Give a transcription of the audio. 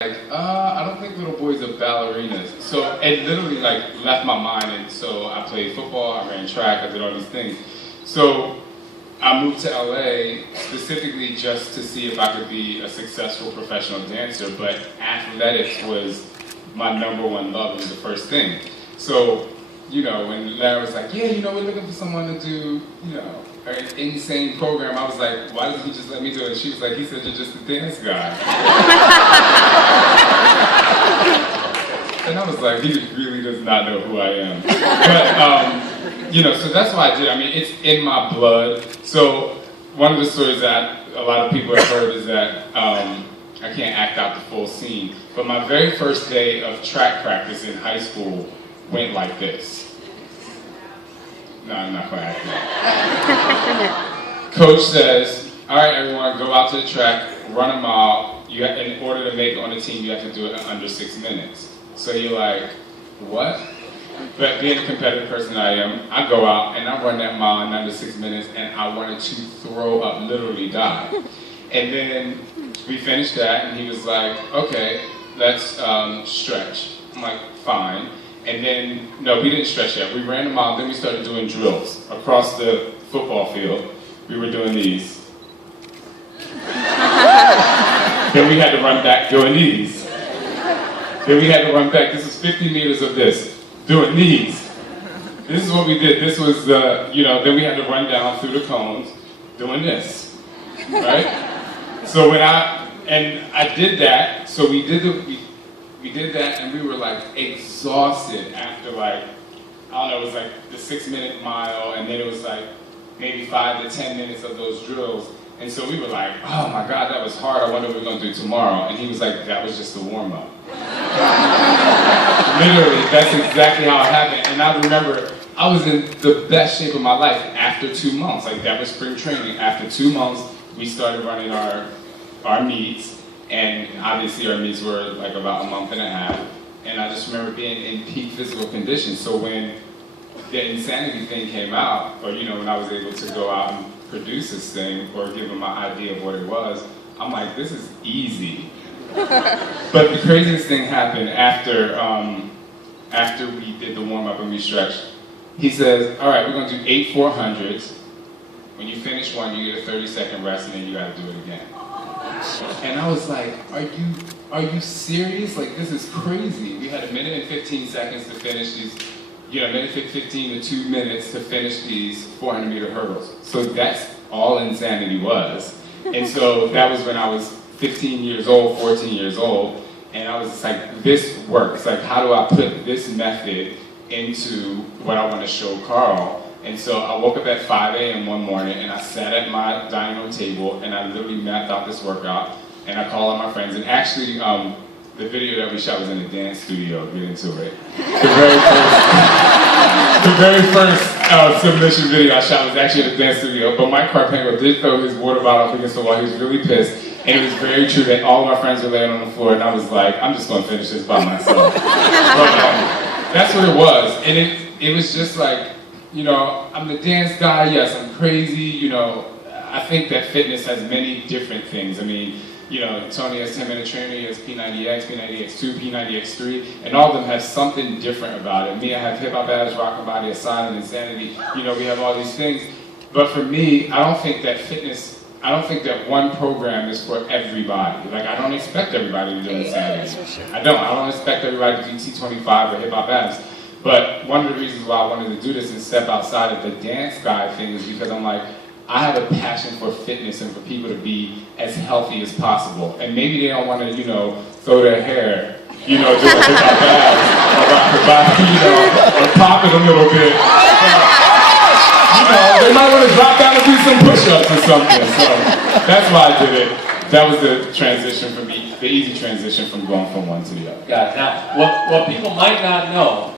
I don't think little boys are ballerinas. So it literally left my mind, and so I played football, I ran track, I did all these things. So I moved to LA specifically just to see if I could be a successful professional dancer, but athletics was my #1 love, it was the first thing. So, when Larry was like, yeah, we're looking for someone to do, an insane program, I was like, why doesn't he just let me do it? And she was like, he said, you're just a dance guy. And I was like, he really does not know who I am. But, so that's why I did. I mean, it's in my blood. So one of the stories that a lot of people have heard is that I can't act out the full scene. But my very first day of track practice in high school went like this. No, I'm not quite acting. Coach says, all right, everyone, go out to the track, run a mile. In order to make it on the team, you have to do it in under 6 minutes. So you're like, what? But being a competitive person I am, I go out and I run that mile in under 6 minutes, and I wanted to throw up, literally die. And then we finished that, and he was like, okay, let's stretch. I'm like, fine. And then, no, we didn't stretch yet. We ran a mile, then we started doing drills across the football field. We were doing these. Then we had to run back doing these. Then we had to run back. This is 50 meters of this, doing these. This is what we did. This was the, then we had to run down through the cones, doing this, right? So I did that, so we did that, and we were exhausted after I don't know, it was the 6 minute mile, and then it was maybe 5 to 10 minutes of those drills. And so we were like, oh my God, that was hard. I wonder what we're going to do tomorrow. And he was like, that was just the warm-up. Literally, that's exactly how it happened. And I remember I was in the best shape of my life after 2 months. That was spring training. After 2 months, we started running our meets. And obviously our meets were about a month and a half. And I just remember being in peak physical condition. So when the insanity thing came out, or when I was able to go out and produce this thing, or give them my idea of what it was, I'm like, this is easy. But the craziest thing happened after we did the warm-up and we stretched. He says, all right, we're going to do 8 400s. When you finish one, you get a 30-second rest, and then you got to do it again. And I was like, are you serious? This is crazy. We had 1 minute and 15 seconds to finish these, 1 minute 15 to 2 minutes to finish these 400-meter hurdles. So that's all insanity was. And so that was when I was 15 years old, 14 years old, and I was just like, this works. How do I put this method into what I want to show Carl? And so I woke up at 5 a.m. one morning, and I sat at my dining room table, and I literally mapped out this workout, and I called all my friends. And actually, the video that we shot was in a dance studio. Get into it. The very first submission video I shot was actually in a dance studio, but Mike Carpenter did throw his water bottle up against the wall. He was really pissed, and it was very true that all of my friends were laying on the floor, and I was like, I'm just going to finish this by myself. That's what it was, and it was just I'm the dance guy, yes, I'm crazy, I think that fitness has many different things. I mean, Tony has 10-minute trainer, he has P90X, P90X2, P90X3, and all of them have something different about it. Me, I have hip-hop abs, rockin' body, asylum, insanity, we have all these things. But for me, I don't think that one program is for everybody. I don't expect everybody to do insanity. I don't expect everybody to do T25 or hip-hop abs. But one of the reasons why I wanted to do this and step outside of the dance guy thing is because I'm like, I have a passion for fitness and for people to be as healthy as possible. And maybe they don't want to, throw their hair, do a hip-hop abs, or rock their body, or pop it a little bit. They might want to drop down and do some push-ups or something. So that's why I did it. That was the transition for me, the easy transition from going from one to the other. Got it. Now, what people might not know